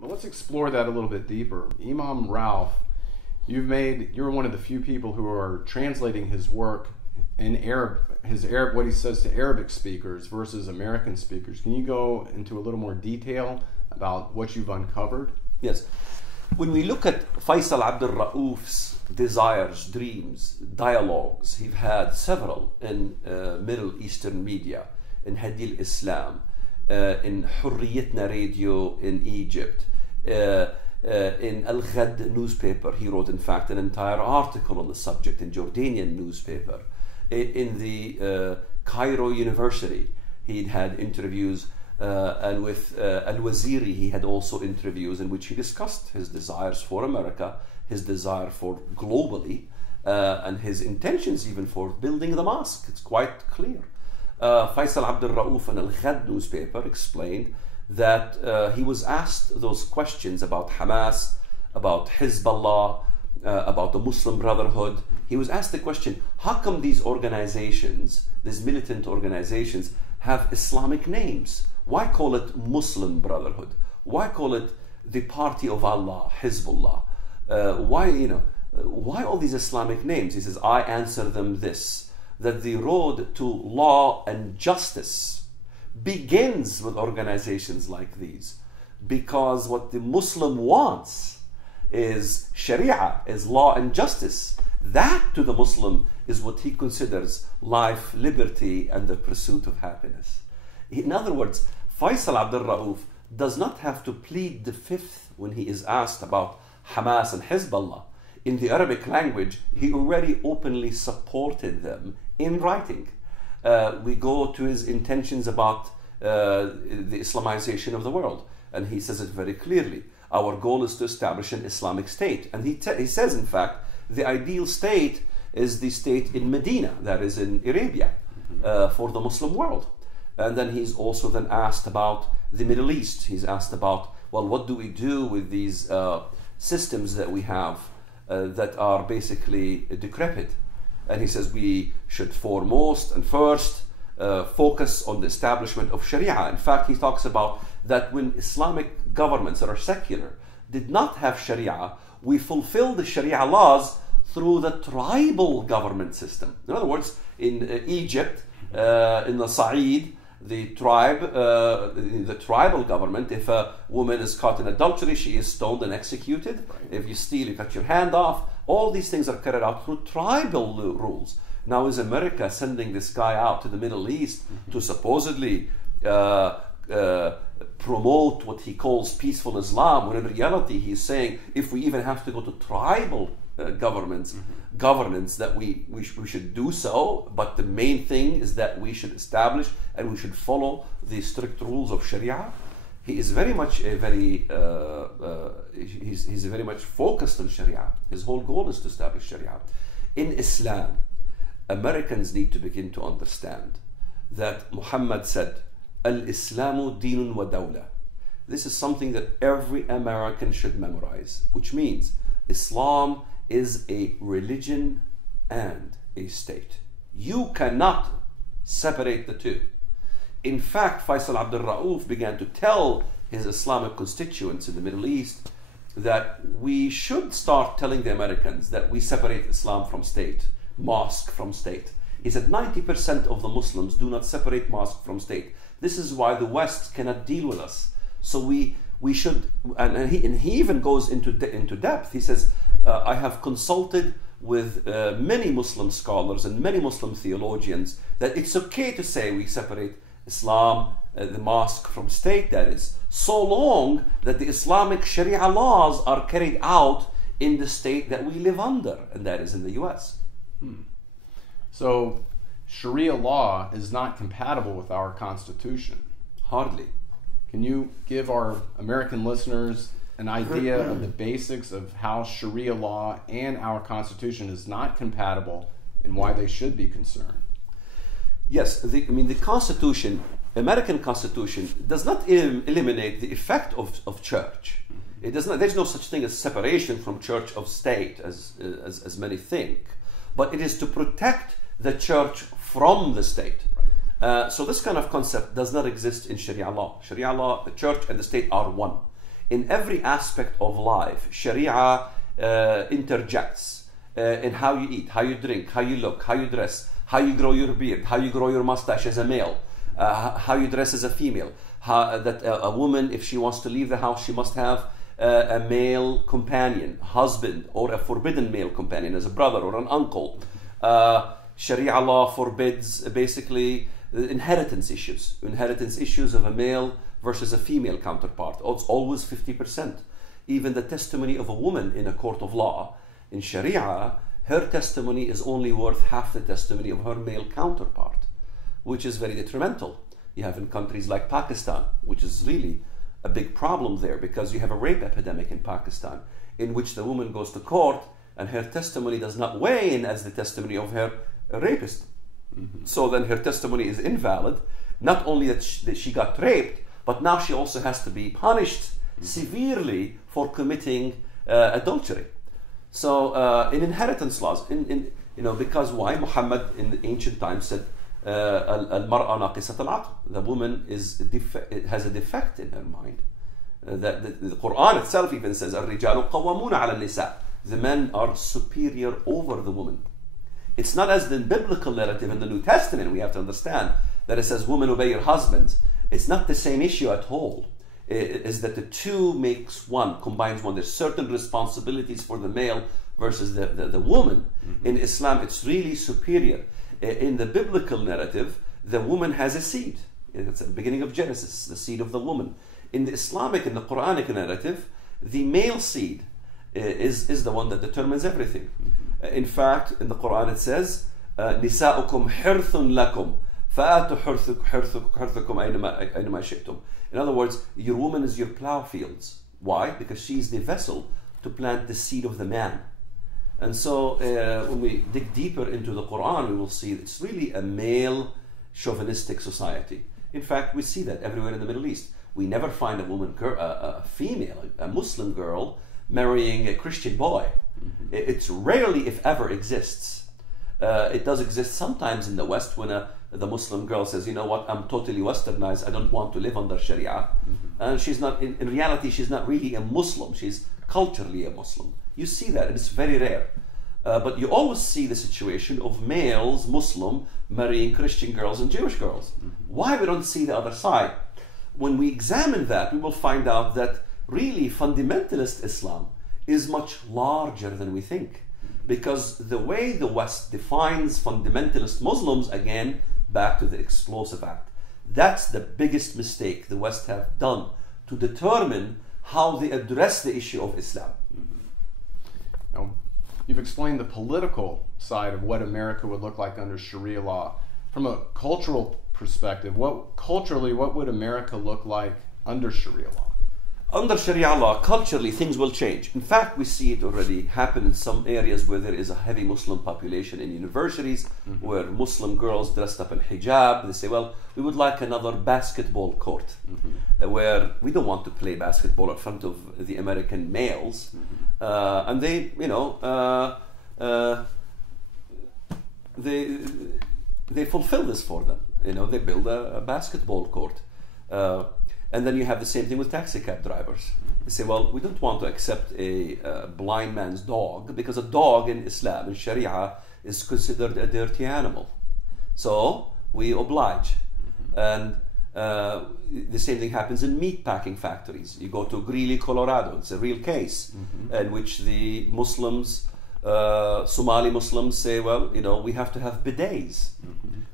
Well, let's explore that a little bit deeper. Imam Ralph, you're one of the few people who are translating his work in Arab, what he says to Arabic speakers versus American speakers. Can you go into a little more detail about what you've uncovered? Yes. When we look at Faisal Abdul Rauf's desires, dreams, dialogues, he's had several in Middle Eastern media, in Hadi al-Islam, in Hurriyatna Radio in Egypt, in Al-Ghad newspaper. He wrote, in fact, an entire article on the subject in Jordanian newspaper. In the Cairo University, he'd had interviews, and with Al-Waziri he had also interviews in which he discussed his desires for America, his desire for globally, and his intentions even for building the mosque. It's quite clear. Faisal Abdul Rauf in Al-Ghad newspaper explained that he was asked those questions about Hamas, about Hezbollah, about the Muslim Brotherhood. He was asked the question, how come these organizations, these militant organizations, have Islamic names? Why call it Muslim Brotherhood? Why call it the Party of Allah, Hezbollah? Why all these Islamic names? He says, I answer them this, that the road to law and justice begins with organizations like these, because what the Muslim wants is Sharia, is law and justice. That to the Muslim is what he considers life, liberty, and the pursuit of happiness. In other words, Faisal Abdul Rauf does not have to plead the fifth when he is asked about Hamas and Hezbollah. In the Arabic language, he already openly supported them in writing. We go to his intentions about the Islamization of the world, and he says it very clearly. Our goal is to establish an Islamic state. And he says, in fact, the ideal state is the state in Medina, that is in Arabia, for the Muslim world. And then he's also then asked about the Middle East. He's asked about, well, what do we do with these systems that we have that are basically decrepit? And he says we should foremost and first focus on the establishment of Sharia. In fact, he talks about that when Islamic governments that are secular did not have Sharia, we fulfill the Sharia laws through the tribal government system. In other words, in Egypt, in the Sa'id, the tribal government, if a woman is caught in adultery, she is stoned and executed. Right. If you steal, you cut your hand off. All these things are carried out through tribal rules. Now is America sending this guy out to the Middle East to supposedly promote what he calls peaceful Islam, when in reality he's saying if we even have to go to tribal governance, that we should do so, but the main thing is that we should establish and we should follow the strict rules of Sharia. He is very much he's very much focused on Sharia. His whole goal is to establish Sharia. In Islam, Americans need to begin to understand that Muhammad said, Al-Islamu dinun wa dawla. This is something that every American should memorize, which means Islam is a religion and a state. You cannot separate the two. In fact, Faisal Abdul Rauf began to tell his Islamic constituents in the Middle East that we should start telling the Americans that we separate Islam from state, mosque from state. He said 90% of the Muslims do not separate mosque from state. This is why the West cannot deal with us. So we should, and he even goes into depth. He says, I have consulted with many Muslim scholars and many Muslim theologians that it's okay to say we separate Islam, the mosque from state, that is, so long that the Islamic Sharia laws are carried out in the state that we live under, and that is in the US. So Sharia law is not compatible with our Constitution. Hardly. Can you give our American listeners an idea of the basics of how Sharia law and our Constitution is not compatible and why they should be concerned? Yes, the Constitution, American Constitution, does not eliminate the effect of church. It does not. There's no such thing as separation from church of state, as many think. But it is to protect the church from the state. So this kind of concept does not exist in Sharia law. Sharia law, the church and the state are one. in every aspect of life, Sharia interjects in how you eat, how you drink, how you look, how you dress, how you grow your beard, how you grow your mustache as a male, how you dress as a female, that a woman, if she wants to leave the house, she must have a male companion, husband, or a forbidden male companion as a brother or an uncle. Sharia law forbids basically inheritance issues of a male versus a female counterpart. It's always 50%. Even the testimony of a woman in a court of law in Sharia, her testimony is only worth half the testimony of her male counterpart, which is very detrimental. You have in countries like Pakistan, which is really a big problem there, because you have a rape epidemic in Pakistan, in which the woman goes to court and her testimony does not weigh in as the testimony of her rapist. So then her testimony is invalid. Not only that she got raped, but now she also has to be punished severely for committing adultery. So in inheritance laws, because why? Muhammad in the ancient times said, "Al-mar'a naqisat al-aql." The woman has a defect in her mind. The Quran itself even says, "Al-rijalu qawwamuna 'ala an-nisa." The men are superior over the woman. It's not as the biblical narrative in the New Testament. We have to understand that it says, "Women obey your husbands." It's not the same issue at all. It is that the two makes one, combines one. There's certain responsibilities for the male versus the woman. In Islam, it's really superior. In the biblical narrative, the woman has a seed. It's at the beginning of Genesis, the seed of the woman. In the Islamic, in the Quranic narrative, the male seed is the one that determines everything. In fact, in the Quran it says, "Nisa'ukum hirthun lakum, fa'atu hirthukum aynama shi'tum." In other words, your woman is your plow fields. Why? Because she's the vessel to plant the seed of the man. And so when we dig deeper into the Quran, we will see it's really a male chauvinistic society. In fact, we see that everywhere in the Middle East. We never find a female, a Muslim girl, marrying a Christian boy. It's rarely, if ever, exists. It does exist sometimes in the West when the Muslim girl says, "You know what, I'm totally westernized, I don't want to live under Sharia." And she's not, in reality, she's not really a Muslim, she's culturally a Muslim. You see that, and it's very rare. But you always see the situation of males, Muslim, marrying Christian girls and Jewish girls. Why we don't see the other side? When we examine that, we will find out that really fundamentalist Islam is much larger than we think. Because the way the West defines fundamentalist Muslims, again, back to the Explosive Act, that's the biggest mistake the West have done to determine how they address the issue of Islam. Now, you've explained the political side of what America would look like under Sharia law. From a cultural perspective, what would America look like under Sharia law? Under Sharia law, culturally, things will change. In fact, we see it already happen in some areas where there is a heavy Muslim population in universities, where Muslim girls dressed up in hijab, they say, well, we would like another basketball court, where we don't want to play basketball in front of the American males. And they, they fulfill this for them. They build a basketball court. And then you have the same thing with taxi cab drivers. They say, well, we don't want to accept a blind man's dog, because a dog in Islam, in Sharia, is considered a dirty animal. So we oblige. And the same thing happens in meat packing factories. You go to Greeley, Colorado, it's a real case in which the Muslims, Somali Muslims say, well, we have to have bidets,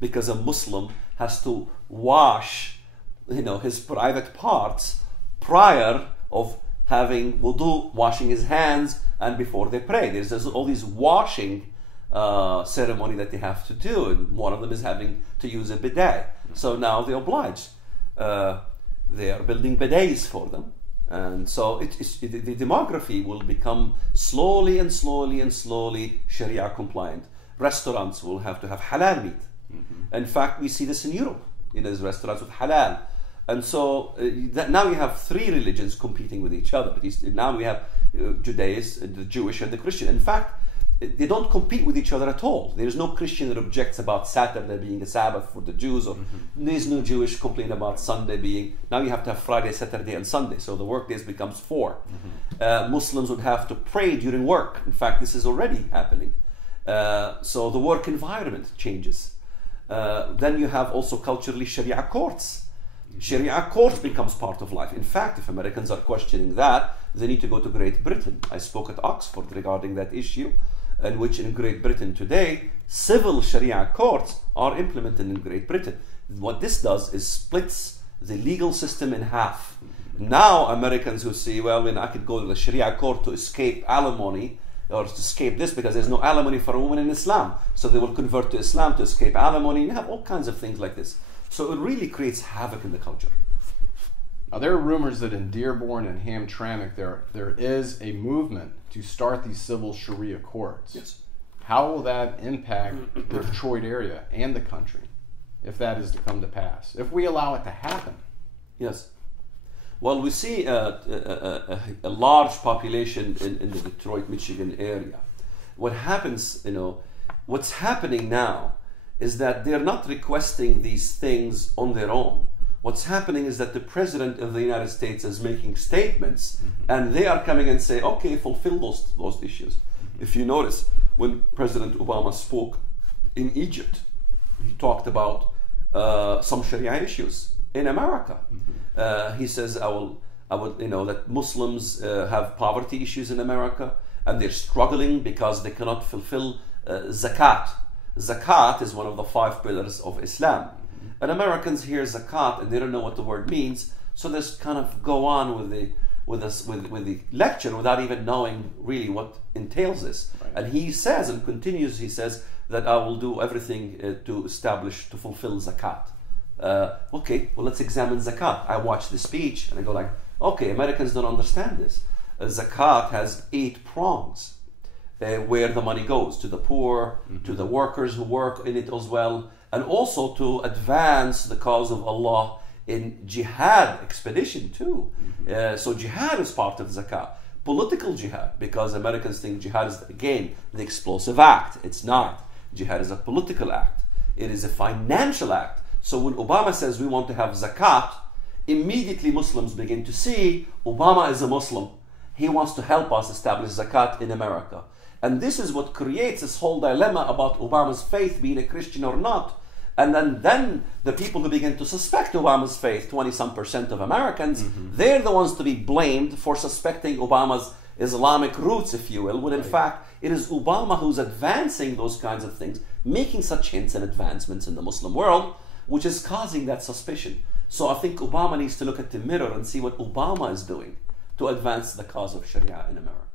because a Muslim has to wash his private parts prior of having wudu, washing his hands, and before they pray. There's all these washing ceremony that they have to do, and one of them is having to use a bidet. So now they oblige. They are building bidets for them. And so the demography will become slowly and slowly and slowly Sharia compliant. Restaurants will have to have halal meat. In fact, we see this in Europe. There's restaurants with halal. And so now you have three religions competing with each other. Now we have Judaism, the Jewish and the Christian. In fact, they don't compete with each other at all. There is no Christian that objects about Saturday being a Sabbath for the Jews, or there is no Jewish complaint about Sunday being, now you have to have Friday, Saturday and Sunday, so the work days becomes 4. Muslims would have to pray during work. In fact, this is already happening. So the work environment changes. Then you have also culturally Sharia courts. Sharia courts becomes part of life. In fact, if Americans are questioning that, they need to go to Great Britain. I spoke at Oxford regarding that issue, in which in Great Britain today, civil Sharia courts are implemented in Great Britain. What this does is splits the legal system in half. Now Americans who say, well, when I could go to the Sharia court to escape alimony, or to escape this, because there's no alimony for a woman in Islam, so they will convert to Islam to escape alimony, and you have all kinds of things like this. So it really creates havoc in the culture. Now, there are rumors that in Dearborn and Hamtramck there is a movement to start these civil Sharia courts. Yes. How will that impact the Detroit area and the country if that is to come to pass, if we allow it to happen? Yes. Well, we see a large population in the Detroit, Michigan area. What happens, what's happening now is that they're not requesting these things on their own. What's happening is that the President of the United States is making statements, and they are coming and say, okay, fulfill those issues. If you notice, when President Obama spoke in Egypt, he talked about some Sharia issues in America. He says, I will, that Muslims have poverty issues in America, and they're struggling because they cannot fulfill zakat. Zakat is one of the 5 pillars of Islam. And Americans hear zakat and they don't know what the word means, so they just kind of go on with the lecture without even knowing really what entails this. Right. And he says and continues, he says that I will do everything to fulfill zakat. Okay, well, let's examine zakat. I watch the speech and I go like, okay, Americans don't understand this. Zakat has 8 prongs. Where the money goes, to the poor, to the workers who work in it as well, and also to advance the cause of Allah in jihad expedition too. So jihad is part of zakat. Political jihad, because Americans think jihad is, again, the explosive act. It's not. Jihad is a political act. It is a financial act. So when Obama says we want to have zakat, immediately Muslims begin to see Obama is a Muslim. He wants to help us establish zakat in America. And this is what creates this whole dilemma about Obama's faith being a Christian or not. And then the people who begin to suspect Obama's faith, 20-some% of Americans, they're the ones to be blamed for suspecting Obama's Islamic roots, if you will, when in fact it is Obama who's advancing those kinds of things, making such hints and advancements in the Muslim world, which is causing that suspicion. So I think Obama needs to look at the mirror and see what Obama is doing to advance the cause of Sharia in America.